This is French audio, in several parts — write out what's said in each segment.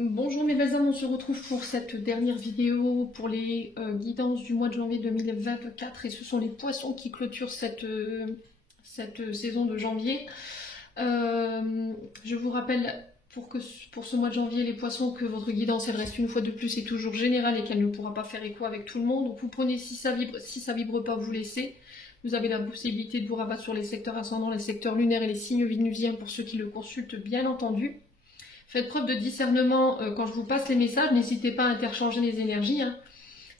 Bonjour mes belles âmes, on se retrouve pour cette dernière vidéo pour les guidances du mois de janvier 2024 et ce sont les poissons qui clôturent cette saison de janvier. Je vous rappelle pour ce mois de janvier les poissons que votre guidance elle reste une fois de plus et toujours générale et qu'elle ne pourra pas faire écho avec tout le monde. Donc vous prenez si ça vibre pas, vous laissez. Vous avez la possibilité de vous rabattre sur les secteurs ascendants, les secteurs lunaires et les signes vénusiens pour ceux qui le consultent bien entendu. Faites preuve de discernement quand je vous passe les messages, n'hésitez pas à interchanger les énergies.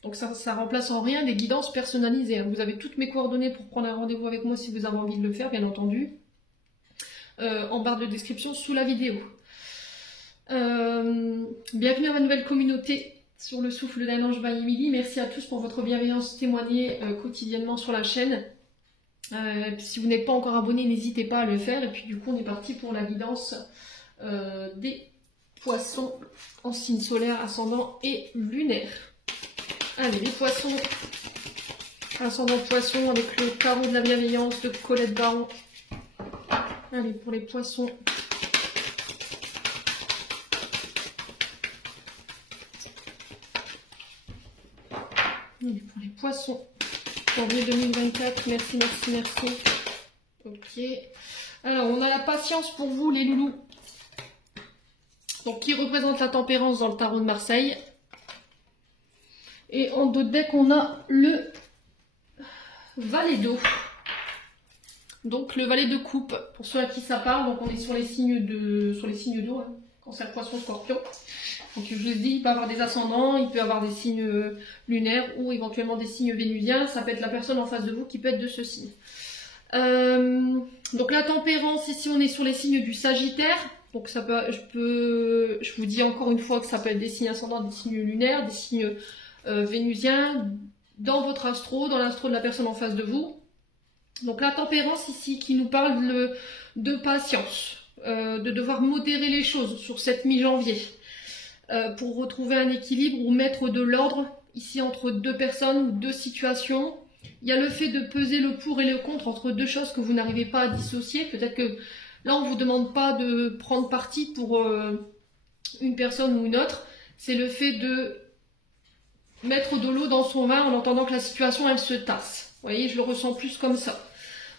Donc ça remplace en rien des guidances personnalisées. Vous avez toutes mes coordonnées pour prendre un rendez-vous avec moi si vous avez envie de le faire, bien entendu. En barre de description sous la vidéo. Bienvenue à ma nouvelle communauté sur le souffle d'un ange by Emily. Merci à tous pour votre bienveillance témoignée quotidiennement sur la chaîne. Si vous n'êtes pas encore abonné, n'hésitez pas à le faire. Et puis du coup on est parti pour la guidance des poissons en signe solaire, ascendant et lunaire. Allez, les poissons, ascendant poisson avec le tarot de la bienveillance de Colette Baron. Allez, pour les poissons. Allez, pour les poissons, janvier 2024, merci. Ok. Alors, on a la patience pour vous, les loulous. Donc, qui représente la tempérance dans le tarot de Marseille. Et en dos de deck, on a le valet d'eau. Donc, le valet de coupe, pour ceux à qui ça parle. Donc, on est sur les signes d'eau, cancer, poisson, scorpion. Donc, je vous ai dit, il peut avoir des ascendants, il peut avoir des signes lunaires ou éventuellement des signes vénusiens. Ça peut être la personne en face de vous qui peut être de ce signe. Donc, la tempérance, ici, on est sur les signes du Sagittaire. Donc ça peut, je vous dis encore une fois que ça peut être des signes ascendants, des signes lunaires, des signes vénusiens dans votre astro, dans l'astro de la personne en face de vous. Donc la tempérance ici qui nous parle de patience, de devoir modérer les choses sur cette mi-janvier pour retrouver un équilibre ou mettre de l'ordre ici entre deux personnes ou deux situations. Il y a le fait de peser le pour et le contre entre deux choses que vous n'arrivez pas à dissocier. Peut-être que là, on ne vous demande pas de prendre parti pour une personne ou une autre. C'est le fait de mettre de l'eau dans son vin en entendant que la situation, elle se tasse. Vous voyez, je le ressens plus comme ça.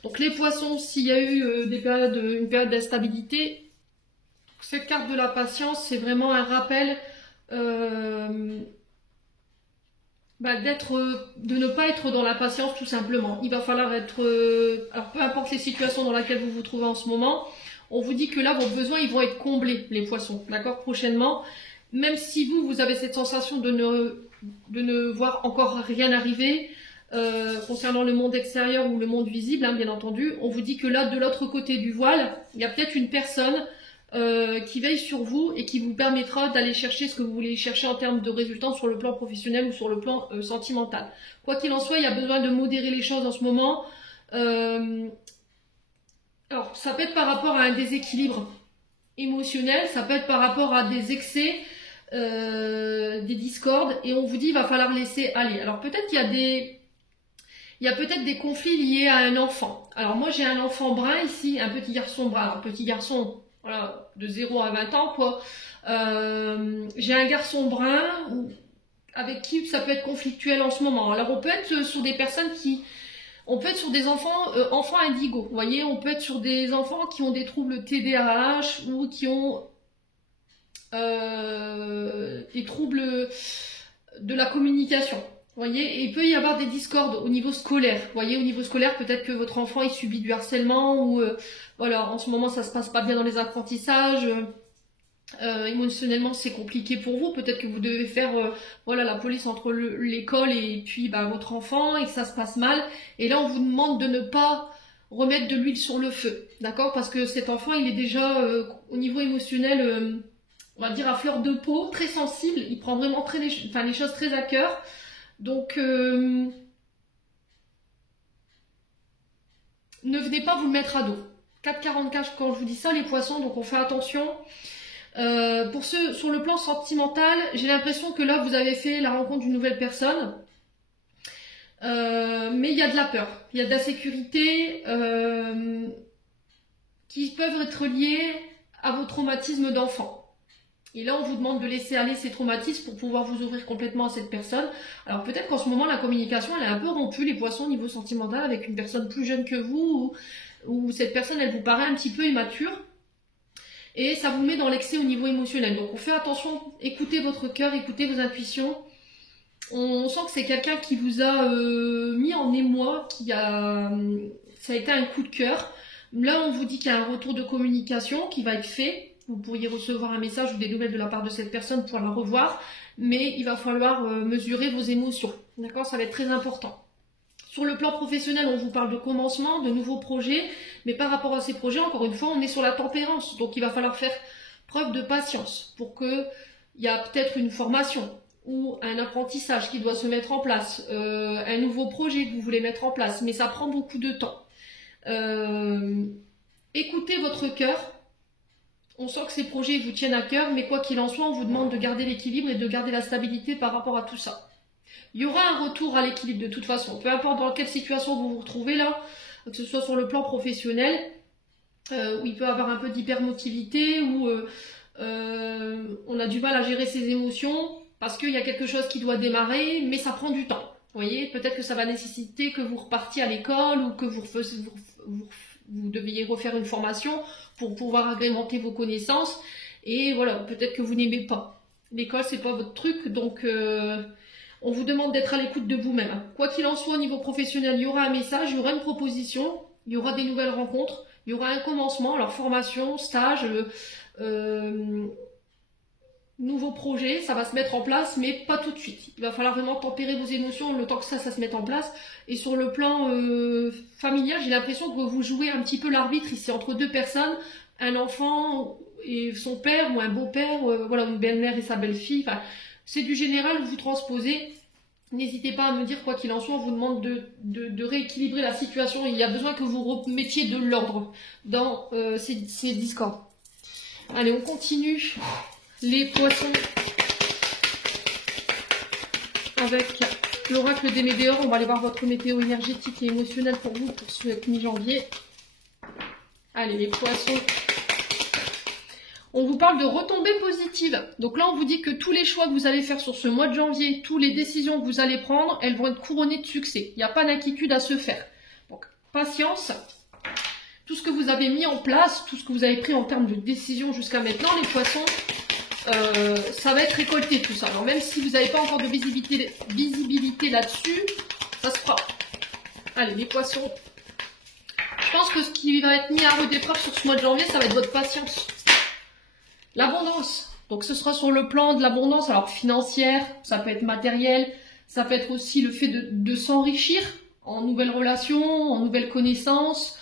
Donc les poissons, s'il y a eu une période d'instabilité, cette carte de la patience, c'est vraiment un rappel de ne pas être dans la patience tout simplement. Il va falloir être... alors peu importe les situations dans lesquelles vous vous trouvez en ce moment, on vous dit que là, vos besoins, ils vont être comblés, les poissons, d'accord, prochainement. Même si vous avez cette sensation de ne voir encore rien arriver, concernant le monde extérieur ou le monde visible, bien entendu, on vous dit que là, de l'autre côté du voile, il y a peut-être une personne qui veille sur vous et qui vous permettra d'aller chercher ce que vous voulez chercher en termes de résultats sur le plan professionnel ou sur le plan sentimental. Quoi qu'il en soit, il y a besoin de modérer les choses en ce moment. Alors, ça peut être par rapport à un déséquilibre émotionnel, ça peut être par rapport à des excès, des discordes, et on vous dit il va falloir laisser aller. Alors peut-être qu'il y a peut-être des conflits liés à un enfant. Alors moi j'ai un enfant brun ici, un petit garçon brun. Alors petit garçon, voilà, de 0 à 20 ans quoi. J'ai un garçon brun avec qui ça peut être conflictuel en ce moment. Alors on peut être sur des personnes on peut être sur des enfants indigo, vous voyez, on peut être sur des enfants qui ont des troubles TDAH ou qui ont des troubles de la communication. Vous voyez, et il peut y avoir des discordes au niveau scolaire. Vous voyez, au niveau scolaire, peut-être que votre enfant il subit du harcèlement ou voilà, en ce moment ça se passe pas bien dans les apprentissages. Émotionnellement c'est compliqué pour vous. Peut-être que vous devez faire voilà la police entre l'école et puis votre enfant et que ça se passe mal. Et là on vous demande de ne pas remettre de l'huile sur le feu, d'accord? Parce que cet enfant il est déjà au niveau émotionnel, on va dire à fleur de peau, très sensible. Il prend vraiment les choses très à cœur. Donc, ne venez pas vous le mettre à dos. 4,44 quand je vous dis ça, les poissons, donc on fait attention. Pour ceux sur le plan sentimental, j'ai l'impression que là, vous avez fait la rencontre d'une nouvelle personne. Mais il y a de la peur, il y a de l'insécurité qui peuvent être liées à vos traumatismes d'enfant. Et là, on vous demande de laisser aller ces traumatismes pour pouvoir vous ouvrir complètement à cette personne. Alors peut-être qu'en ce moment, la communication, elle est un peu rompue, les poissons, au niveau sentimental, avec une personne plus jeune que vous, ou cette personne, elle vous paraît un petit peu immature. Et ça vous met dans l'excès au niveau émotionnel. Donc on fait attention, écoutez votre cœur, écoutez vos intuitions. On sent que c'est quelqu'un qui vous a mis en émoi, ça a été un coup de cœur. Là, on vous dit qu'il y a un retour de communication qui va être fait. Vous pourriez recevoir un message ou des nouvelles de la part de cette personne pour la revoir, mais il va falloir mesurer vos émotions. D'accord? Ça va être très important. Sur le plan professionnel, on vous parle de commencement, de nouveaux projets, mais par rapport à ces projets, encore une fois, on est sur la tempérance. Donc il va falloir faire preuve de patience pour qu'il y a peut-être une formation ou un apprentissage qui doit se mettre en place, un nouveau projet que vous voulez mettre en place, mais ça prend beaucoup de temps. Écoutez votre cœur. On sent que ces projets vous tiennent à cœur, mais quoi qu'il en soit, on vous demande de garder l'équilibre et de garder la stabilité par rapport à tout ça. Il y aura un retour à l'équilibre de toute façon. Peu importe dans quelle situation vous vous retrouvez là, que ce soit sur le plan professionnel, où il peut y avoir un peu d'hypermotivité, où on a du mal à gérer ses émotions, parce qu'il y a quelque chose qui doit démarrer, mais ça prend du temps. Vous voyez, peut-être que ça va nécessiter que vous repartiez à l'école ou que vous deviez refaire une formation pour pouvoir agrémenter vos connaissances. Et voilà, peut-être que vous n'aimez pas. L'école, c'est pas votre truc, donc on vous demande d'être à l'écoute de vous-même. Quoi qu'il en soit, au niveau professionnel, il y aura un message, il y aura une proposition, il y aura des nouvelles rencontres, il y aura un commencement, alors formation, stage, nouveau projet, ça va se mettre en place, mais pas tout de suite. Il va falloir vraiment tempérer vos émotions le temps que ça se mette en place. Et sur le plan familial, j'ai l'impression que vous jouez un petit peu l'arbitre ici entre deux personnes, un enfant et son père, ou un beau-père, voilà, une belle-mère et sa belle-fille. Enfin, c'est du général, vous transposez. N'hésitez pas à me dire, quoi qu'il en soit, on vous demande de rééquilibrer la situation. Il y a besoin que vous remettiez de l'ordre dans ces discords. Allez, on continue. Les poissons avec l'oracle des météores. On va aller voir votre météo énergétique et émotionnelle pour vous pour ce mi-janvier. Allez, les poissons. On vous parle de retombées positives. Donc là, on vous dit que tous les choix que vous allez faire sur ce mois de janvier, toutes les décisions que vous allez prendre, elles vont être couronnées de succès. Il n'y a pas d'inquiétude à se faire. Donc, patience. Tout ce que vous avez mis en place, tout ce que vous avez pris en termes de décision jusqu'à maintenant, les poissons, ça va être récolté tout ça. Alors même si vous n'avez pas encore de visibilité là-dessus, ça se fera. Allez, les poissons. Je pense que ce qui va être mis à rude épreuve sur ce mois de janvier, ça va être votre patience. L'abondance. Donc ce sera sur le plan de l'abondance, alors financière, ça peut être matériel, ça peut être aussi le fait de s'enrichir en nouvelles relations, en nouvelles connaissances.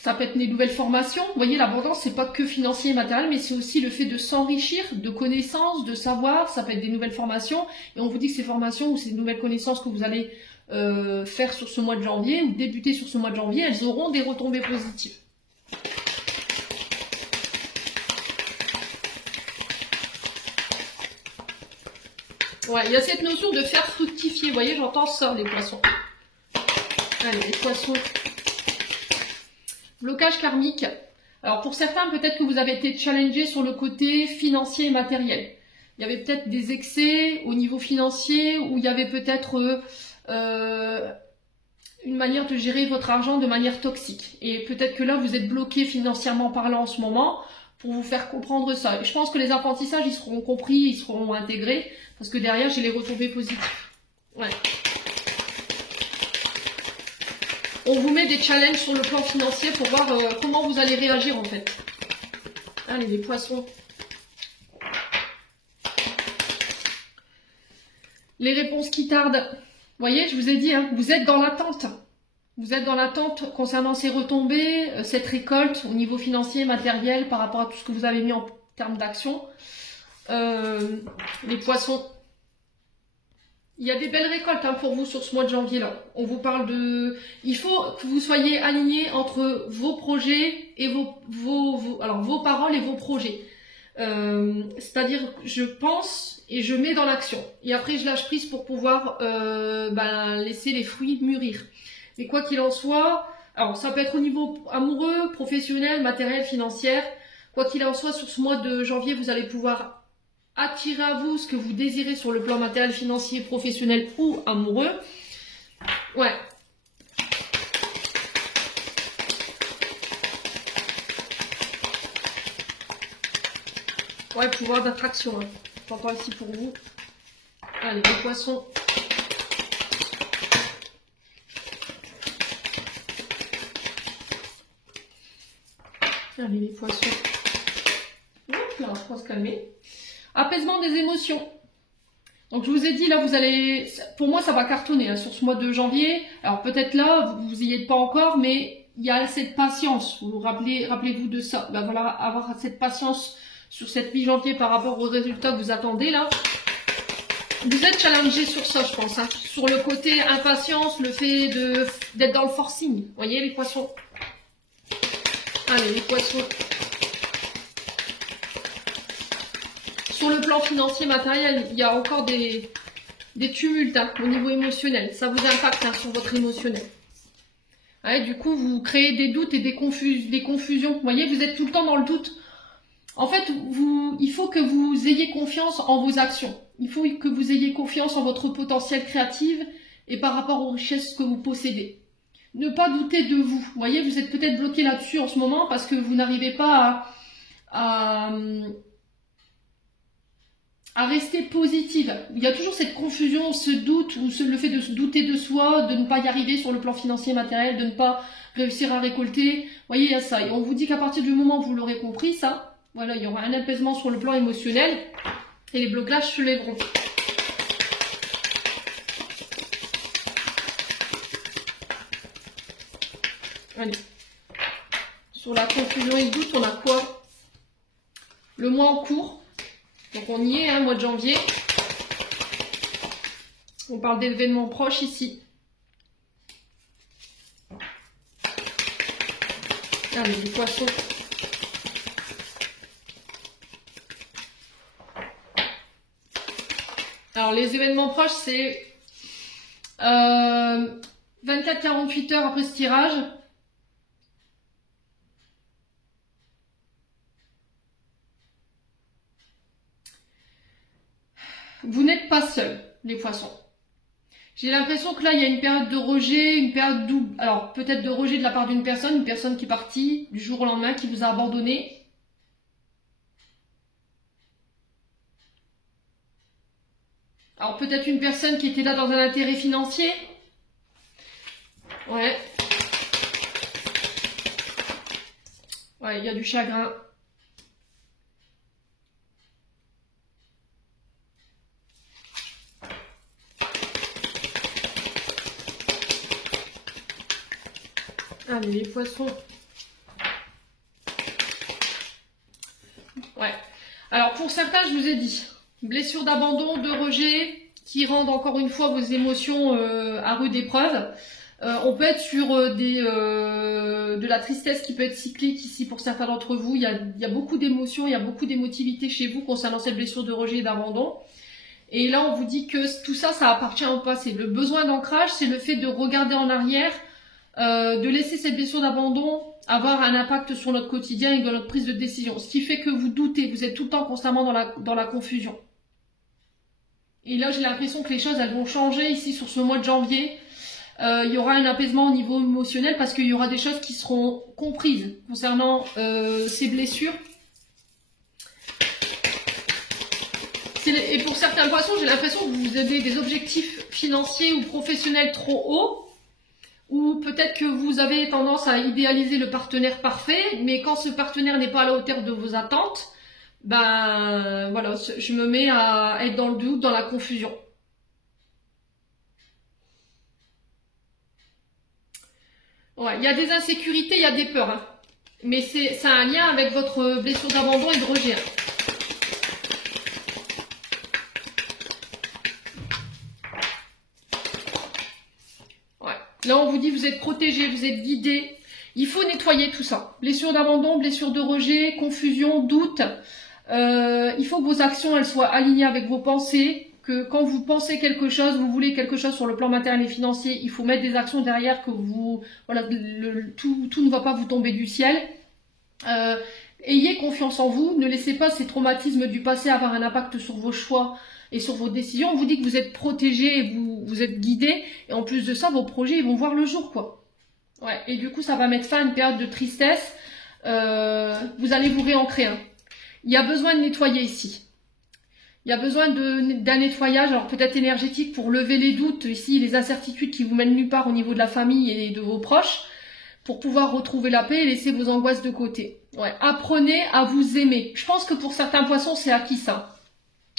Ça peut être des nouvelles formations. Vous voyez, l'abondance, c'est pas que financier et matériel, mais c'est aussi le fait de s'enrichir de connaissances, de savoir. Ça peut être des nouvelles formations. Et on vous dit que ces formations ou ces nouvelles connaissances que vous allez faire sur ce mois de janvier ou débuter sur ce mois de janvier, elles auront des retombées positives. Ouais, il y a cette notion de faire fructifier. Vous voyez, j'entends ça, les poissons. Allez, les poissons. Blocage karmique. Alors pour certains, peut-être que vous avez été challengé sur le côté financier et matériel. Il y avait peut-être des excès au niveau financier, ou il y avait peut-être une manière de gérer votre argent de manière toxique. Et peut-être que là, vous êtes bloqué financièrement parlant en ce moment pour vous faire comprendre ça. Et je pense que les apprentissages, ils seront compris, ils seront intégrés, parce que derrière, j'ai les retombées positives. Ouais. On vous met des challenges sur le plan financier pour voir comment vous allez réagir en fait. Allez, les poissons. Les réponses qui tardent. Vous voyez, je vous ai dit, hein, vous êtes dans l'attente. Vous êtes dans l'attente concernant ces retombées, cette récolte au niveau financier, matériel, par rapport à tout ce que vous avez mis en termes d'action. Les poissons. Il y a des belles récoltes hein, pour vous sur ce mois de janvier là. On vous parle de... Il faut que vous soyez alignés entre vos projets et vos paroles et vos projets. C'est-à-dire je pense et je mets dans l'action. Et après je lâche prise pour pouvoir laisser les fruits mûrir. Mais quoi qu'il en soit, alors ça peut être au niveau amoureux, professionnel, matériel, financier. Quoi qu'il en soit, sur ce mois de janvier, vous allez pouvoir attirer à vous ce que vous désirez sur le plan matériel, financier, professionnel ou amoureux. Ouais. Ouais, pouvoir d'attraction. Hein. J'entends ici pour vous. Allez, les poissons. Allez, les poissons. Hop là, on va se calmer. Apaisement des émotions. Donc je vous ai dit, là, vous allez... Pour moi, ça va cartonner hein, sur ce mois de janviy. Alors peut-être là, vous n'y êtes pas encore, mais il y a cette patience. Vous rappelez-vous de ça. Il va falloir avoir cette patience sur cette mi-janvier par rapport aux résultats que vous attendez là. Vous êtes challengé sur ça, je pense. Hein. Sur le côté impatience, le fait d'être dans le forcing. Vous voyez, les poissons. Allez, les poissons. Sur le plan financier, matériel, il y a encore des tumultes hein, au niveau émotionnel. Ça vous impacte hein, sur votre émotionnel. Ouais, du coup, vous créez des doutes et des confusions. Vous voyez, vous êtes tout le temps dans le doute. En fait, il faut que vous ayez confiance en vos actions. Il faut que vous ayez confiance en votre potentiel créatif et par rapport aux richesses que vous possédez. Ne pas douter de vous. Vous voyez, vous êtes peut-être bloqué là-dessus en ce moment parce que vous n'arrivez pas à rester positive. Il y a toujours cette confusion, ce doute, ou le fait de se douter de soi, de ne pas y arriver sur le plan financier, matériel, de ne pas réussir à récolter. Vous voyez, il y a ça. Et on vous dit qu'à partir du moment où vous l'aurez compris, ça, voilà, il y aura un apaisement sur le plan émotionnel et les blocages se lèveront. Allez. Sur la confusion et le doute, on a quoi? Le mois en cours. Donc on y est, hein, mois de janvier. On parle d'événements proches ici. Allez, les poissons. Alors les événements proches, c'est 24-48 heures après ce tirage. Vous n'êtes pas seul, les poissons. J'ai l'impression que là, il y a une période de rejet, une période double. Alors, peut-être de rejet de la part d'une personne, une personne qui est partie du jour au lendemain, qui vous a abandonné. Alors, peut-être une personne qui était là dans un intérêt financier. Ouais. Ouais, il y a du chagrin. Allez, les poissons. Ouais. Alors, pour certains, je vous ai dit, blessures d'abandon, de rejet, qui rendent encore une fois vos émotions à rude épreuve. On peut être sur de la tristesse qui peut être cyclique ici pour certains d'entre vous. Il y a beaucoup d'émotions, il y a beaucoup d'émotivité chez vous concernant cette blessure de rejet et d'abandon. Et là, on vous dit que tout ça, ça appartient au passé. Le besoin d'ancrage, c'est le fait de regarder en arrière, de laisser cette blessure d'abandon avoir un impact sur notre quotidien et dans notre prise de décision. Ce qui fait que vous doutez, vous êtes tout le temps constamment dans la confusion. Et là, j'ai l'impression que les choses, elles vont changer ici sur ce mois de janvier. Il y aura un apaisement au niveau émotionnel parce qu'il y aura des choses qui seront comprises concernant ces blessures. Et pour certains poissons, j'ai l'impression que vous avez des objectifs financiers ou professionnels trop hauts. Ou peut-être que vous avez tendance à idéaliser le partenaire parfait, mais quand ce partenaire n'est pas à la hauteur de vos attentes, ben voilà, je me mets à être dans le doute, dans la confusion. Ouais, il y a des insécurités, il y a des peurs, hein. Mais ça a un lien avec votre blessure d'abandon et de rejet. Là, on vous dit, vous êtes protégé, vous êtes guidé. Il faut nettoyer tout ça. Blessure d'abandon, blessure de rejet, confusion, doute. Il faut que vos actions, elles soient alignées avec vos pensées. Que quand vous pensez quelque chose, vous voulez quelque chose sur le plan matériel et financier, il faut mettre des actions derrière que vous... Voilà, tout ne va pas vous tomber du ciel. Ayez confiance en vous, ne laissez pas ces traumatismes du passé avoir un impact sur vos choix et sur vos décisions. On vous dit que vous êtes protégé, vous êtes guidé, et en plus de ça, vos projets ils vont voir le jour, quoi. Ouais, et du coup, ça va mettre fin à une période de tristesse. Vous allez vous réancrer. Hein. Il y a besoin de nettoyer ici. Il y a besoin d'un nettoyage, alors peut-être énergétique, pour lever les doutes, ici, les incertitudes qui vous mènent nulle part au niveau de la famille et de vos proches, pour pouvoir retrouver la paix et laisser vos angoisses de côté. Ouais, apprenez à vous aimer. Je pense que pour certains poissons, c'est acquis ça.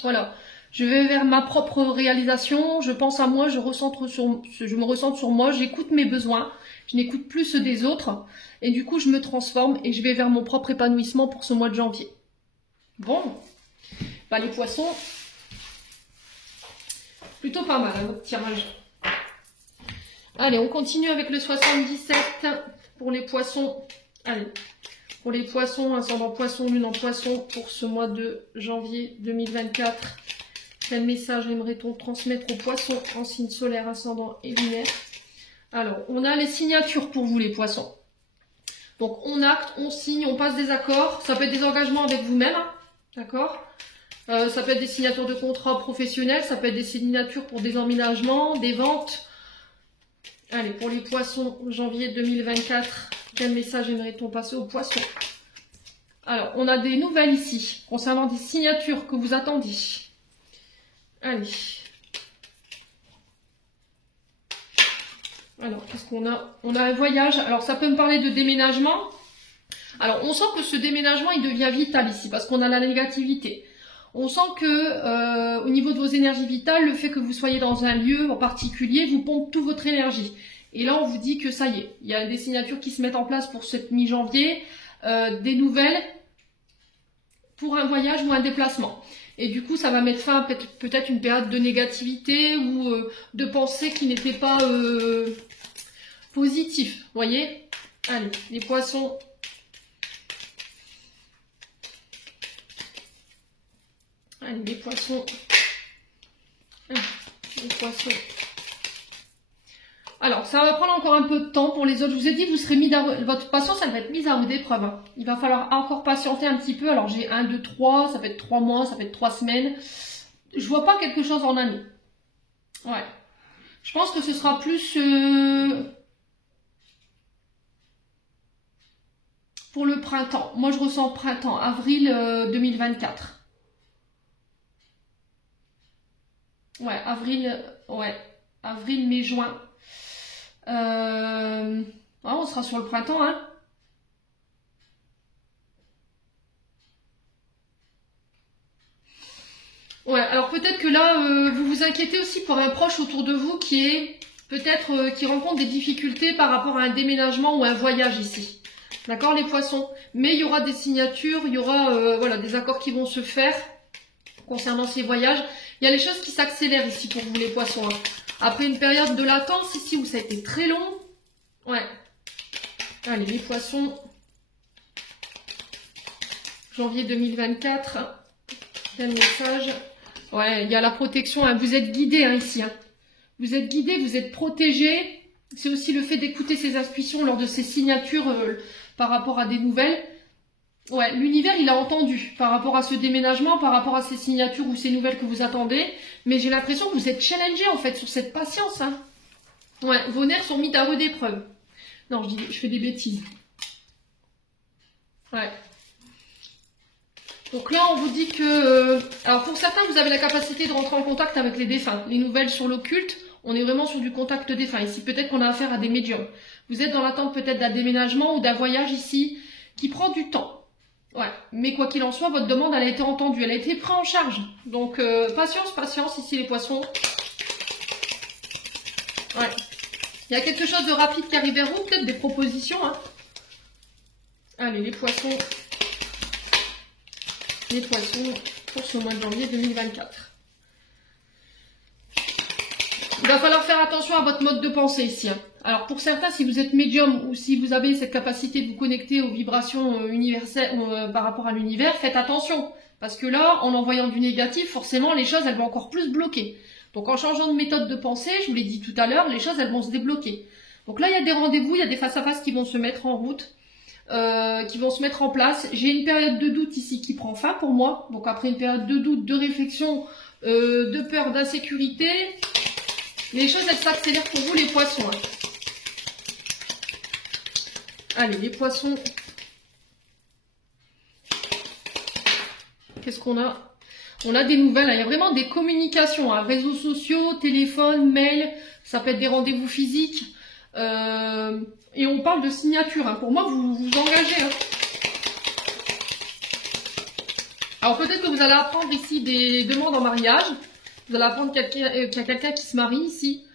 Voilà. Je vais vers ma propre réalisation, je pense à moi, je me ressens sur moi, j'écoute mes besoins, je n'écoute plus ceux des autres, et du coup, je me transforme et je vais vers mon propre épanouissement pour ce mois de janvier. Bon. Bah, les poissons, plutôt pas mal, hein, notre tirage. Allez, on continue avec le 77 pour les poissons. Allez, pour les poissons, ascendant poisson, lune en poisson, pour ce mois de janvier 2024. Quel message aimerait-on transmettre aux poissons en signe solaire, ascendant et lunaire? Alors, on a les signatures pour vous, les poissons. Donc, on acte, on signe, on passe des accords. Ça peut être des engagements avec vous-même, hein, d'accord? Ça peut être des signatures de contrats professionnels, ça peut être des signatures pour des emménagements, des ventes. Allez, pour les poissons, janvier 2024, quel message aimerait-on passer aux poissons? Alors, on a des nouvelles ici, concernant des signatures que vous attendiez. Allez. Alors, qu'est-ce qu'on a? On a un voyage. Alors, ça peut me parler de déménagement. Alors, on sent que ce déménagement, il devient vital ici, parce qu'on a la négativité. On sent que au niveau de vos énergies vitales, le fait que vous soyez dans un lieu en particulier vous pompe toute votre énergie. Et là, on vous dit que ça y est, il y a des signatures qui se mettent en place pour cette mi-janvier, des nouvelles pour un voyage ou un déplacement. Et du coup, ça va mettre fin à peut-être une période de négativité ou de pensées qui n'étaient pas positives. Vous voyez? Allez, les poissons. Allez, les poissons. Les poissons. Alors, ça va prendre encore un peu de temps pour les autres. Je vous ai dit, vous serez mis votre patience, elle va être mise à rude épreuve. Hein. Il va falloir encore patienter un petit peu. Alors, j'ai 1, 2, 3, ça peut être 3 mois, ça peut être 3 semaines. Je vois pas quelque chose en année. Ouais. Je pense que ce sera plus pour le printemps. Moi, je ressens printemps, avril 2024. Ouais, avril, mai, juin. On sera sur le printemps, hein. Ouais, alors peut-être que là, vous vous inquiétez aussi pour un proche autour de vous qui est peut-être qui rencontre des difficultés par rapport à un déménagement ou un voyage ici. D'accord, les poissons? Mais il y aura des signatures, il y aura voilà, des accords qui vont se faire concernant ces voyages. Il y a les choses qui s'accélèrent ici pour vous, les poissons. Hein. Après une période de latence ici où ça a été très long. Ouais. Allez, les poissons. Janvier 2024. Quel message? Ouais, il y a la protection. Hein. Vous êtes guidés hein, ici. Hein. Vous êtes guidés, vous êtes protégés. C'est aussi le fait d'écouter ces intuitions lors de ces signatures par rapport à des nouvelles. Ouais, l'univers, il a entendu par rapport à ce déménagement, par rapport à ces signatures ou ces nouvelles que vous attendez. Mais j'ai l'impression que vous êtes challengé, en fait, sur cette patience. Hein. Ouais, vos nerfs sont mis à rude épreuve. Non, je fais des bêtises. Ouais. Donc là, on vous dit que... alors, pour certains, vous avez la capacité de rentrer en contact avec les défunts. Les nouvelles sur l'occulte, on est vraiment sur du contact défunt. Ici, peut-être qu'on a affaire à des médiums. Vous êtes dans l'attente peut-être d'un déménagement ou d'un voyage ici qui prend du temps. Ouais, mais quoi qu'il en soit, votre demande, elle a été entendue, elle a été prise en charge. Donc, patience, patience, ici les poissons. Ouais. Il y a quelque chose de rapide qui arrive vers vous, peut-être des propositions. Hein. Allez, les poissons. Les poissons pour ce mois de janvier 2024. Il va falloir faire attention à votre mode de pensée ici. Hein. Alors pour certains, si vous êtes médium ou si vous avez cette capacité de vous connecter aux vibrations universelles par rapport à l'univers, faites attention. Parce que là, en envoyant du négatif, forcément, les choses, elles vont encore plus bloquer. Donc en changeant de méthode de pensée, je vous l'ai dit tout à l'heure, les choses, elles vont se débloquer. Donc là, il y a des rendez-vous, il y a des face-à-face qui vont se mettre en route. qui vont se mettre en place. J'ai une période de doute ici qui prend fin pour moi. Donc après une période de doute, de réflexion, de peur, d'insécurité, les choses elles s'accélèrent pour vous les poissons. Hein. Allez, les poissons. Qu'est-ce qu'on a? On a des nouvelles, hein. Il y a vraiment des communications, hein. Réseaux sociaux, téléphone, mail, ça peut être des rendez-vous physiques. Et on parle de signature, hein. Pour moi, vous vous engagez. Hein. Alors peut-être que vous allez apprendre ici des demandes en mariage. Vous allez apprendre qu'il y a quelqu'un qui se marie ici.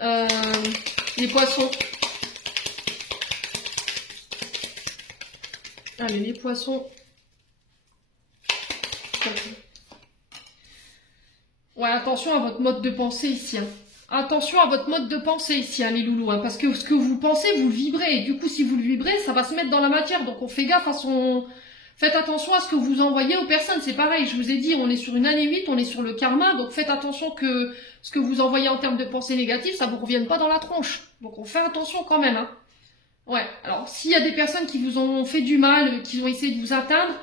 Les poissons. Allez, les poissons. Ouais, attention à votre mode de pensée ici. Hein. Attention à votre mode de pensée ici, hein, les loulous. Hein, parce que ce que vous pensez, vous le vibrez. Et du coup, si vous le vibrez, ça va se mettre dans la matière. Donc, on fait gaffe à son... Faites attention à ce que vous envoyez aux personnes. C'est pareil, je vous ai dit, on est sur une année 8, on est sur le karma. Donc, faites attention que ce que vous envoyez en termes de pensée négative, ça vous revienne pas dans la tronche. Donc, on fait attention quand même. Hein. Ouais, alors, s'il y a des personnes qui vous ont fait du mal, qui ont essayé de vous atteindre,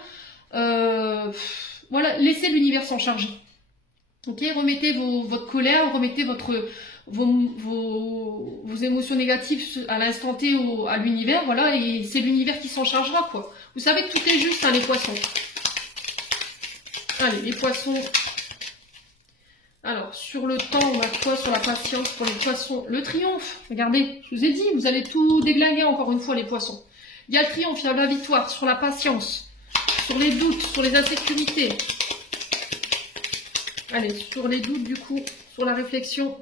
voilà, laissez l'univers s'en charger. Ok, remettez votre colère, remettez vos émotions négatives à l'instant T à l'univers, voilà, et c'est l'univers qui s'en chargera, quoi. Vous savez que tout est juste, hein, les poissons. Allez, les poissons. Alors, sur le temps, on a quoi sur la patience pour les poissons? Le triomphe. Regardez, je vous ai dit, vous allez tout déglinguer encore une fois, les poissons. Il y a le triomphe, il y a la victoire, sur la patience, sur les doutes, sur les insécurités. Allez, sur les doutes du coup, sur la réflexion.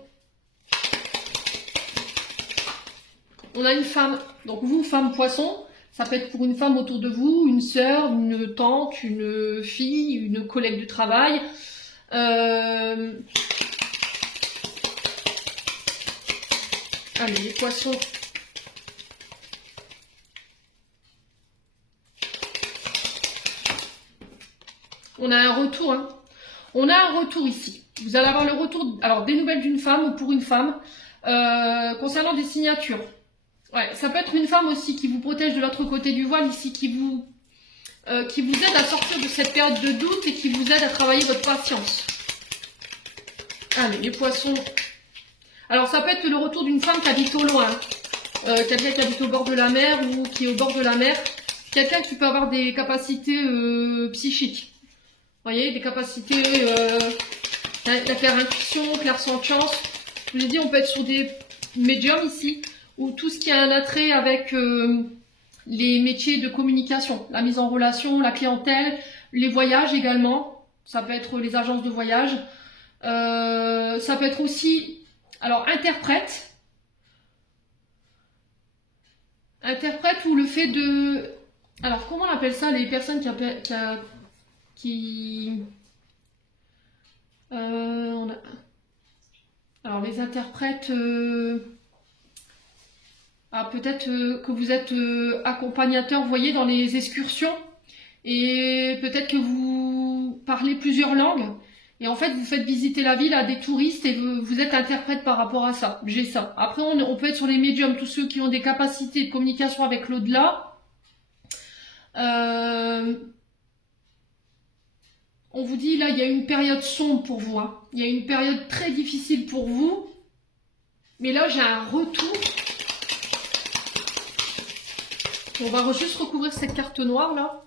On a une femme. Donc vous, femme poisson, ça peut être pour une femme autour de vous, une sœur, une tante, une fille, une collègue du travail. Allez, les poissons. On a un retour, hein. On a un retour ici. Vous allez avoir le retour, alors des nouvelles d'une femme ou pour une femme, concernant des signatures. Ouais, ça peut être une femme aussi qui vous protège de l'autre côté du voile ici, qui vous aide à sortir de cette période de doute et qui vous aide à travailler votre patience. Allez, les poissons. Alors ça peut être le retour d'une femme qui habite au loin, quelqu'un qui habite au bord de la mer ou qui est au bord de la mer, quelqu'un qui peut avoir des capacités psychiques. Vous voyez, des capacités, la clair-intuition, clair-sentience. Je vous ai dit, on peut être sur des médiums ici, ou tout ce qui a un attrait avec les métiers de communication, la mise en relation, la clientèle, les voyages également. Ça peut être les agences de voyage. Ça peut être aussi, alors, interprète. Interprète ou le fait de... Alors, comment on appelle ça, les personnes alors les interprètes, peut-être que vous êtes accompagnateur, vous voyez, dans les excursions, et peut-être que vous parlez plusieurs langues, et en fait vous faites visiter la ville à des touristes et vous êtes interprète par rapport à ça. J'ai ça. Après on peut être sur les médiums, tous ceux qui ont des capacités de communication avec l'au-delà. On vous dit, là, il y a une période sombre pour vous. Hein. Il y a une période très difficile pour vous. Mais là, j'ai un retour. On va juste recouvrir cette carte noire, là.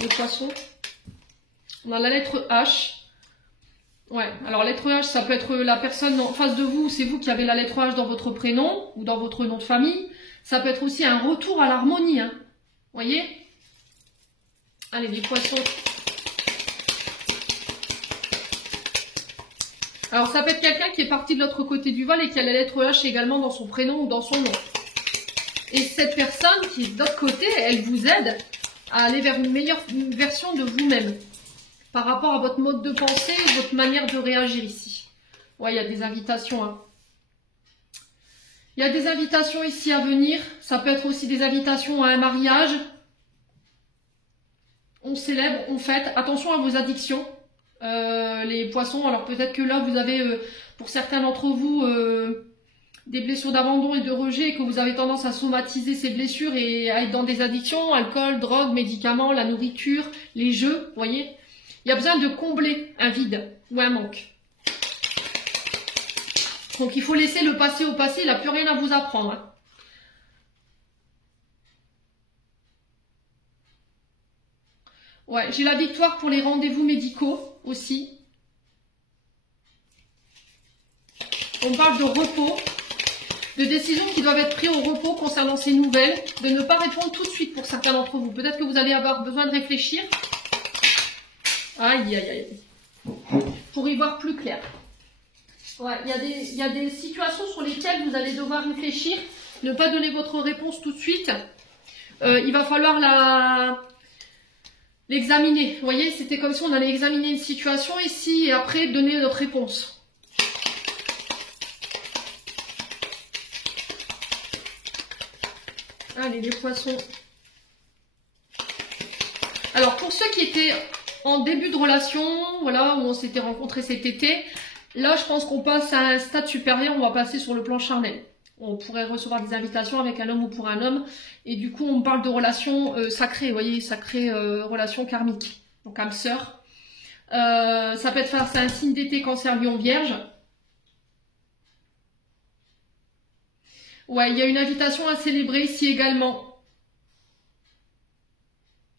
Le poisson. On a la lettre H. Ouais, alors lettre H, ça peut être la personne en face de vous. C'est vous qui avez la lettre H dans votre prénom ou dans votre nom de famille. Ça peut être aussi un retour à l'harmonie. Hein. Vous voyez ? Allez, les poissons. Alors, ça peut être quelqu'un qui est parti de l'autre côté du voile et qui a la lettre H également dans son prénom ou dans son nom. Et cette personne qui est de l'autre côté, elle vous aide à aller vers une meilleure version de vous-même. Par rapport à votre mode de pensée ou votre manière de réagir ici. Ouais, il y a des invitations. Hein. Il y a des invitations ici à venir. Ça peut être aussi des invitations à un mariage. On célèbre, on fête. Attention à vos addictions, les poissons. Alors peut-être que là, vous avez, pour certains d'entre vous, des blessures d'abandon et de rejet et que vous avez tendance à somatiser ces blessures et à être dans des addictions, alcool, drogue, médicaments, la nourriture, les jeux, vous voyez. Il y a besoin de combler un vide ou un manque. Donc il faut laisser le passé au passé, il n'a plus rien à vous apprendre. Hein. Ouais, j'ai la victoire pour les rendez-vous médicaux aussi. On parle de repos, de décisions qui doivent être prises au repos concernant ces nouvelles, de ne pas répondre tout de suite pour certains d'entre vous. Peut-être que vous allez avoir besoin de réfléchir. Aïe, aïe, aïe. Pour y voir plus clair. Ouais, il y a des situations sur lesquelles vous allez devoir réfléchir, ne pas donner votre réponse tout de suite. Il va falloir l'examiner. Vous voyez, c'était comme si on allait examiner une situation ici et après donner notre réponse. Allez, les poissons. Alors, pour ceux qui étaient en début de relation, voilà, où on s'était rencontrés cet été, là, je pense qu'on passe à un stade supérieur, on va passer sur le plan charnel. On pourrait recevoir des invitations avec un homme ou pour un homme, et du coup, on parle de relations sacrées, vous voyez, sacrées relations karmiques, donc âme sœur. Ça peut être face à un signe d'été, Cancer, Lion, Vierge. Ouais, il y a une invitation à célébrer ici également.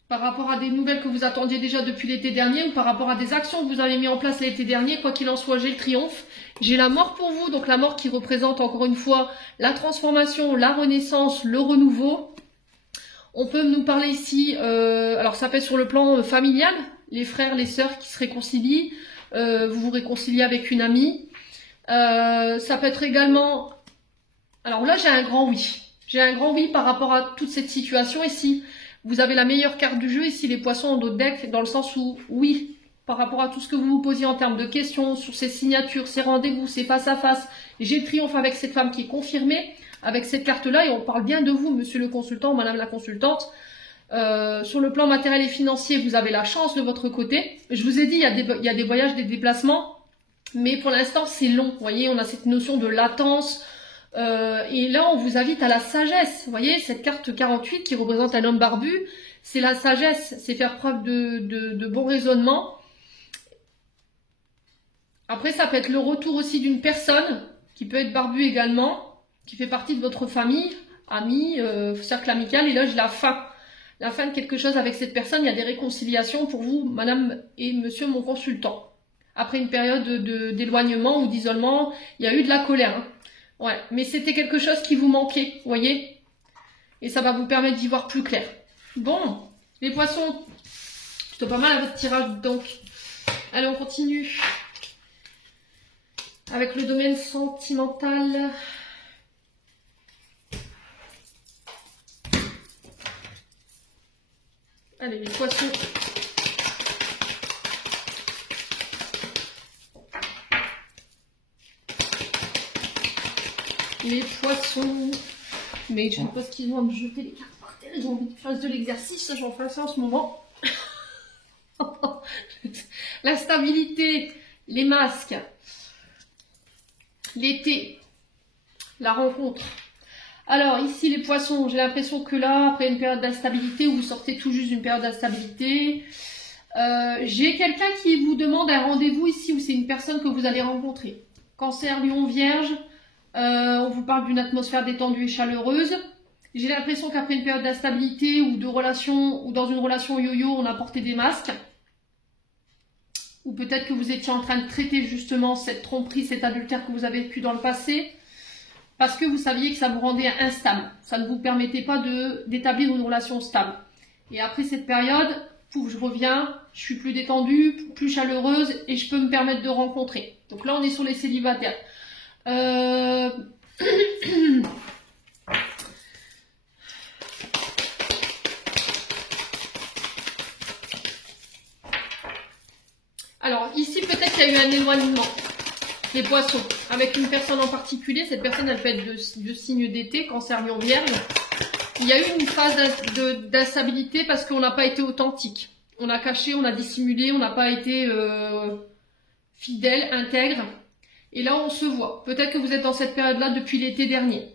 Par rapport à des nouvelles que vous attendiez déjà depuis l'été dernier ou par rapport à des actions que vous avez mis en place l'été dernier, quoi qu'il en soit, j'ai le triomphe. J'ai la mort pour vous, donc la mort qui représente encore une fois la transformation, la renaissance, le renouveau. On peut nous parler ici, alors ça peut être sur le plan familial, les frères, les sœurs qui se réconcilient, vous vous réconciliez avec une amie. Ça peut être également... Alors là, j'ai un grand oui. J'ai un grand oui par rapport à toute cette situation ici. Vous avez la meilleure carte du jeu ici, les poissons en dos de deck, dans le sens où, oui, par rapport à tout ce que vous vous posiez en termes de questions, sur ces signatures, ces rendez-vous, ces face-à-face, j'ai le triomphe avec cette femme qui est confirmée, avec cette carte-là, et on parle bien de vous, monsieur le consultant, madame la consultante. Sur le plan matériel et financier, vous avez la chance de votre côté. Je vous ai dit, il y a des voyages, des déplacements, mais pour l'instant, c'est long. Vous voyez, on a cette notion de latence. Et là, on vous invite à la sagesse. Vous voyez, cette carte 48 qui représente un homme barbu, c'est la sagesse, c'est faire preuve de bon raisonnement. Après, ça peut être le retour aussi d'une personne, qui peut être barbu également, qui fait partie de votre famille, amis, cercle amical. Et là, j'ai la fin de quelque chose avec cette personne. Il y a des réconciliations pour vous, madame et monsieur mon consultant. Après une période d'éloignement ou d'isolement, il y a eu de la colère. Hein. Ouais, mais c'était quelque chose qui vous manquait, vous voyez? Et ça va vous permettre d'y voir plus clair. Bon, les poissons, plutôt pas mal à votre tirage, donc. Allez, on continue. Avec le domaine sentimental. Allez, les poissons. Les poissons. Mais je ne sais pas ce qu'ils vont me jeter les cartes par terre. Ils ont envie de faire de l'exercice. J'en fais ça en ce moment. La stabilité, les masques, l'été, la rencontre. Alors ici les poissons, j'ai l'impression que là, après une période d'instabilité, où vous sortez tout juste d'une période d'instabilité, j'ai quelqu'un qui vous demande un rendez-vous ici, où c'est une personne que vous allez rencontrer. Cancer, Lion, Vierge. On vous parle d'une atmosphère détendue et chaleureuse. J'ai l'impression qu'après une période d'instabilité ou de relation, ou dans une relation yo-yo, on a porté des masques. Ou peut-être que vous étiez en train de traiter justement cette tromperie, cet adultère que vous avez vécu dans le passé, parce que vous saviez que ça vous rendait instable. Ça ne vous permettait pas d'établir une relation stable. Et après cette période, pouf, je reviens, je suis plus détendue, plus chaleureuse et je peux me permettre de rencontrer. Donc là, on est sur les célibataires. Alors ici peut-être qu'il y a eu un éloignement, les poissons, avec une personne en particulier. Cette personne elle peut être de signe d'été, Cancer, Lion, Vierge. Il y a eu une phase d'instabilité parce qu'on n'a pas été authentique. On a caché, on a dissimulé, on n'a pas été fidèle, intègre. Et là, on se voit. Peut-être que vous êtes dans cette période-là depuis l'été dernier.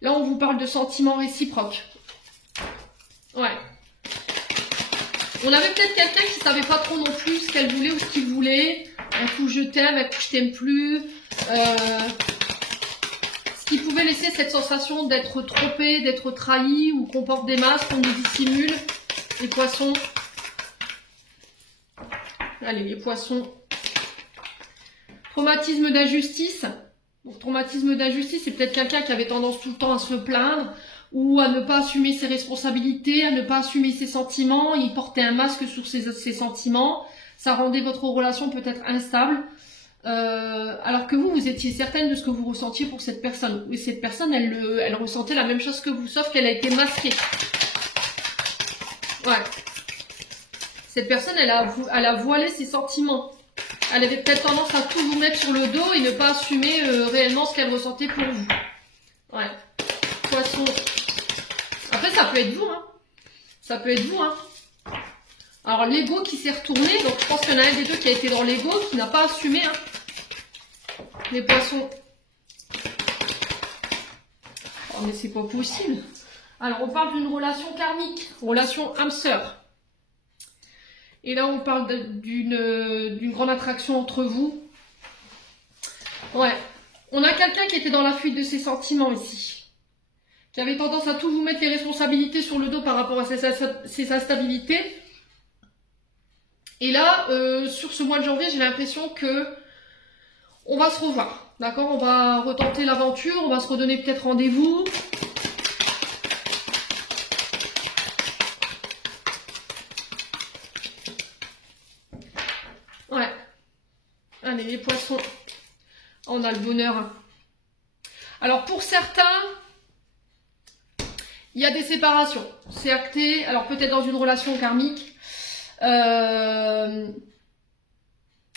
Là, on vous parle de sentiments réciproques. Ouais. On avait peut-être quelqu'un qui savait pas trop non plus ce qu'elle voulait ou ce qu'il voulait. Un coup je t'aime, un coup je t'aime plus. Ce qui pouvait laisser cette sensation d'être trompé, d'être trahi ou qu'on porte des masques, qu'on nous dissimule. Les poissons. Allez, les poissons. Traumatisme d'injustice. Donc, traumatisme d'injustice, c'est peut-être quelqu'un qui avait tendance tout le temps à se plaindre ou à ne pas assumer ses responsabilités, à ne pas assumer ses sentiments. Il portait un masque sur ses sentiments. Ça rendait votre relation peut-être instable. Alors que vous étiez certaine de ce que vous ressentiez pour cette personne. Et cette personne, elle ressentait la même chose que vous, sauf qu'elle a été masquée. Ouais. Cette personne, elle a voilé ses sentiments. Elle avait peut-être tendance à tout vous mettre sur le dos et ne pas assumer réellement ce qu'elle ressentait pour vous. Ouais. Poisson. Après, ça peut être vous, hein. Ça peut être vous, hein. Alors, l'ego qui s'est retourné, donc je pense qu'il y en a un des deux qui a été dans l'ego, qui n'a pas assumé, hein. Les poissons. Oh, mais c'est pas possible. Alors, on parle d'une relation karmique, relation âme-sœur. Et là, on parle d'une grande attraction entre vous. Ouais. On a quelqu'un qui était dans la fuite de ses sentiments ici. Qui avait tendance à tout vous mettre les responsabilités sur le dos par rapport à ses instabilités. Et là, sur ce mois de janvier, j'ai l'impression que on va se revoir. D'accord? On va retenter l'aventure, on va se redonner peut-être rendez-vous. Ouais. Allez, les poissons. On a le bonheur. Alors, pour certains, il y a des séparations. C'est acté. Alors, peut-être dans une relation karmique.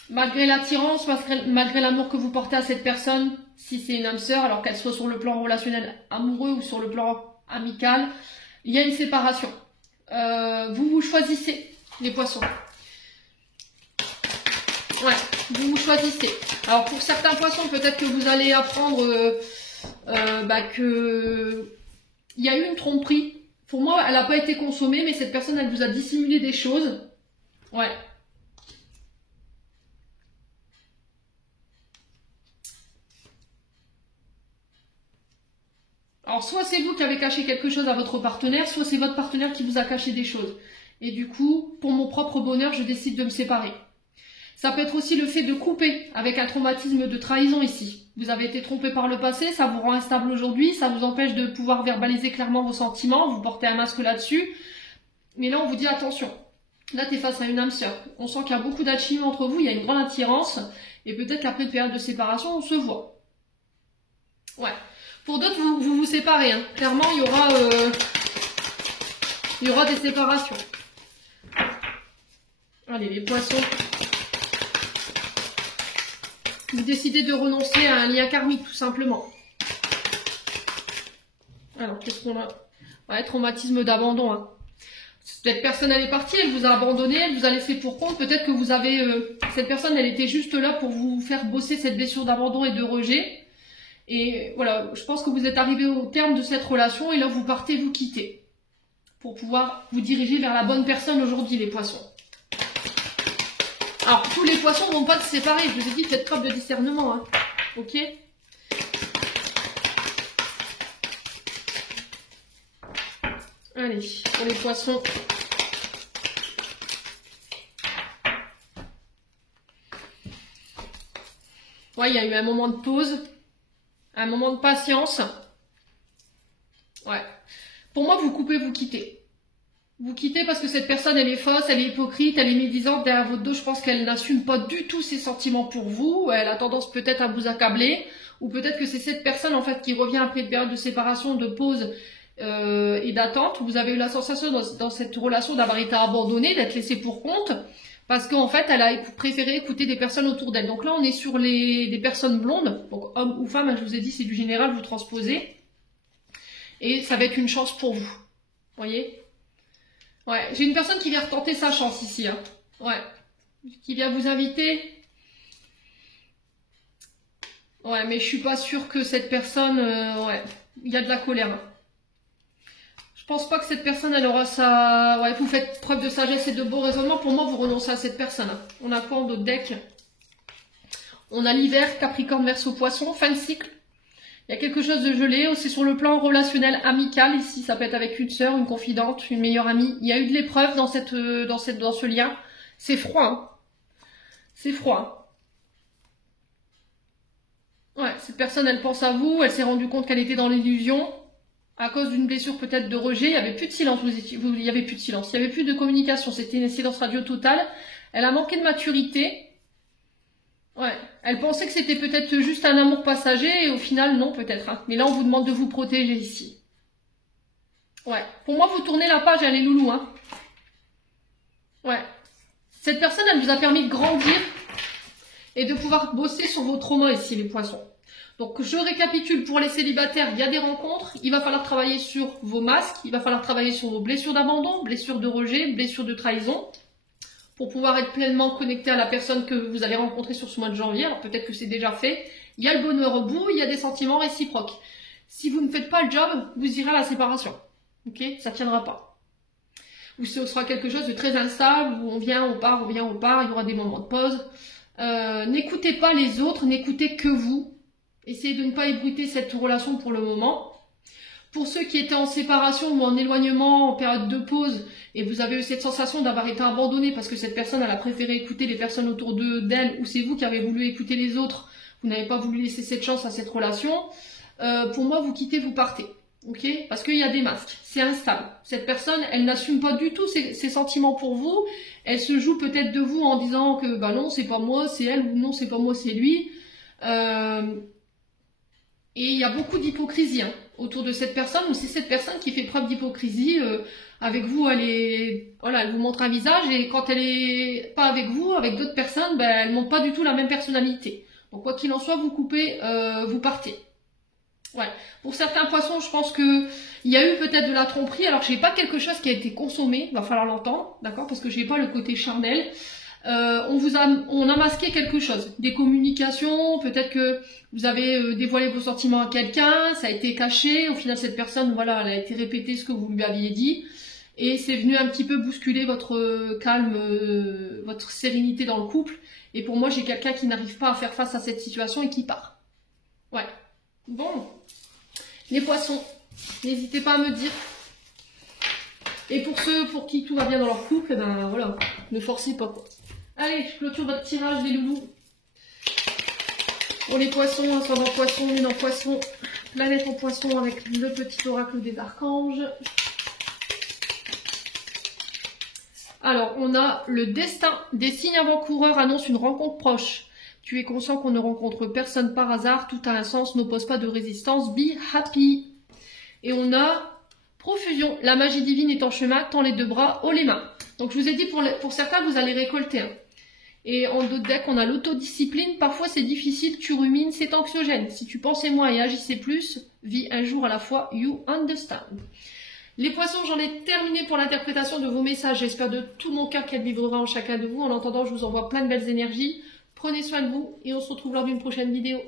Malgré l'attirance, malgré l'amour que vous portez à cette personne, si c'est une âme sœur, alors qu'elle soit sur le plan relationnel amoureux ou sur le plan amical, il y a une séparation. Vous choisissez, les poissons. Ouais, vous choisissez. Alors pour certains poissons, peut-être que vous allez apprendre que il y a eu une tromperie. Pour moi, elle n'a pas été consommée, mais cette personne, elle vous a dissimulé des choses. Ouais. Alors, soit c'est vous qui avez caché quelque chose à votre partenaire, soit c'est votre partenaire qui vous a caché des choses. Et du coup, pour mon propre bonheur, je décide de me séparer. Ça peut être aussi le fait de couper avec un traumatisme de trahison ici. Vous avez été trompé par le passé, ça vous rend instable aujourd'hui, ça vous empêche de pouvoir verbaliser clairement vos sentiments, vous portez un masque là-dessus. Mais là, on vous dit attention. Là, tu es face à une âme sœur. On sent qu'il y a beaucoup d'alchimie entre vous, il y a une grande attirance. Et peut-être qu'après une période de séparation, on se voit. Ouais. Pour d'autres, vous séparez. Hein. Clairement, il y aura des séparations. Allez, les poissons. Vous décidez de renoncer à un lien karmique, tout simplement. Alors, qu'est-ce qu'on a? Ouais, traumatisme d'abandon. Hein. Cette personne, elle est partie, elle vous a abandonné, elle vous a laissé pour compte. Peut-être que vous avez... cette personne, elle était juste là pour vous faire bosser cette blessure d'abandon et de rejet. Et voilà, je pense que vous êtes arrivé au terme de cette relation et là, vous partez, vous quittez. Pour pouvoir vous diriger vers la bonne personne aujourd'hui, les poissons. Alors, tous les poissons ne vont pas se séparer. Je vous ai dit, faites preuve de discernement. Hein. Ok? Allez, pour les poissons. Ouais, il y a eu un moment de pause. Un moment de patience. Ouais. Pour moi, vous coupez, vous quittez. Vous quittez parce que cette personne, elle est fausse, elle est hypocrite, elle est médisante. Derrière votre dos, je pense qu'elle n'assume pas du tout ses sentiments pour vous. Elle a tendance peut-être à vous accabler. Ou peut-être que c'est cette personne, en fait, qui revient après une période de séparation, de pause et d'attente. Vous avez eu la sensation dans cette relation d'avoir été abandonnée, d'être laissée pour compte. Parce qu'en fait, elle a préféré écouter des personnes autour d'elle. Donc là, on est sur des personnes blondes. Donc, homme ou femme, je vous ai dit, c'est du général, vous transposez. Et ça va être une chance pour vous. Vous voyez? Ouais, j'ai une personne qui vient retenter sa chance ici. Hein. Ouais. Qui vient vous inviter Ouais, mais je suis pas sûre que cette personne... ouais, il y a de la colère. Hein. Je pense pas que cette personne, elle aura sa... Ouais, vous faites preuve de sagesse et de beau raisonnement. Pour moi, vous renoncez à cette personne. Hein. On a quoi en d'autres decks? On a l'hiver, Capricorne, Verseau, Poisson, fin de cycle. Il y a quelque chose de gelé. C'est sur le plan relationnel amical. Ici, ça peut être avec une sœur, une confidente, une meilleure amie. Il y a eu de l'épreuve dans ce lien. C'est froid. Hein. C'est froid. Ouais, cette personne, elle pense à vous. Elle s'est rendue compte qu'elle était dans l'illusion. À cause d'une blessure peut-être de rejet. Il n'y avait plus de silence. Il y avait plus de silence. Il n'y avait plus de communication. C'était une silence radio totale. Elle a manqué de maturité. Ouais, elle pensait que c'était peut-être juste un amour passager et au final, non, peut-être. Hein. Mais là, on vous demande de vous protéger ici. Ouais, pour moi, vous tournez la page, elle est loulou. Hein. Ouais. Cette personne, elle vous a permis de grandir et de pouvoir bosser sur vos traumas ici, les poissons. Donc, je récapitule, pour les célibataires, il y a des rencontres. Il va falloir travailler sur vos masques, il va falloir travailler sur vos blessures d'abandon, blessures de rejet, blessures de trahison, pour pouvoir être pleinement connecté à la personne que vous allez rencontrer sur ce mois de janvier. Alors peut-être que c'est déjà fait. Il y a le bonheur au bout, il y a des sentiments réciproques. Si vous ne faites pas le job, vous irez à la séparation. Ok? Ça ne tiendra pas. Ou ce sera quelque chose de très instable, où on vient, on part, il y aura des moments de pause. N'écoutez pas les autres, n'écoutez que vous. Essayez de ne pas ébruiter cette relation pour le moment. Pour ceux qui étaient en séparation ou en éloignement, en période de pause, et vous avez eu cette sensation d'avoir été abandonné parce que cette personne, elle a préféré écouter les personnes autour d'elle, ou c'est vous qui avez voulu écouter les autres, vous n'avez pas voulu laisser cette chance à cette relation, pour moi, vous quittez, vous partez. Ok? Parce qu'il y a des masques, c'est instable. Cette personne, elle n'assume pas du tout ses sentiments pour vous, elle se joue peut-être de vous en disant que bah non, c'est pas moi, c'est elle, ou non, c'est pas moi, c'est lui. Et il y a beaucoup d'hypocrisie hein, autour de cette personne, ou c'est cette personne qui fait preuve d'hypocrisie. Avec vous, elle vous montre un visage, et quand elle est pas avec vous, avec d'autres personnes, ben, elle montre pas du tout la même personnalité. Donc quoi qu'il en soit, vous coupez, vous partez. Ouais. Pour certains poissons, je pense que il y a eu peut-être de la tromperie. Alors j'ai pas quelque chose qui a été consommé, il va falloir l'entendre, d'accord, parce que j'ai pas le côté charnel. On a masqué quelque chose, des communications, peut-être que vous avez dévoilé vos sentiments à quelqu'un, ça a été caché, au final cette personne, voilà, elle a été répétée ce que vous lui aviez dit, et c'est venu un petit peu bousculer votre calme, votre sérénité dans le couple, et pour moi j'ai quelqu'un qui n'arrive pas à faire face à cette situation et qui part. Ouais. Bon, les poissons, n'hésitez pas à me dire. Et pour ceux pour qui tout va bien dans leur couple, ben voilà, ne forcez pas quoi. Allez, je clôture votre tirage des loulous. Pour les poissons, ascendant poisson, lune en poisson, planète en poisson avec le petit oracle des archanges. Alors, on a le destin. Des signes avant-coureurs annoncent une rencontre proche. Tu es conscient qu'on ne rencontre personne par hasard, tout a un sens, n'oppose pas de résistance, be happy. Et on a profusion, la magie divine est en chemin, tends les deux bras, haut les mains. Donc je vous ai dit, pour certains, vous allez récolter. Hein. Et en d'autres decks, on a l'autodiscipline, parfois c'est difficile, tu rumines, c'est anxiogène. Si tu pensais moins et agissais plus, vis un jour à la fois, you understand. Les poissons, j'en ai terminé pour l'interprétation de vos messages. J'espère de tout mon cœur qu'elle vibrera en chacun de vous. En attendant, je vous envoie plein de belles énergies. Prenez soin de vous et on se retrouve lors d'une prochaine vidéo.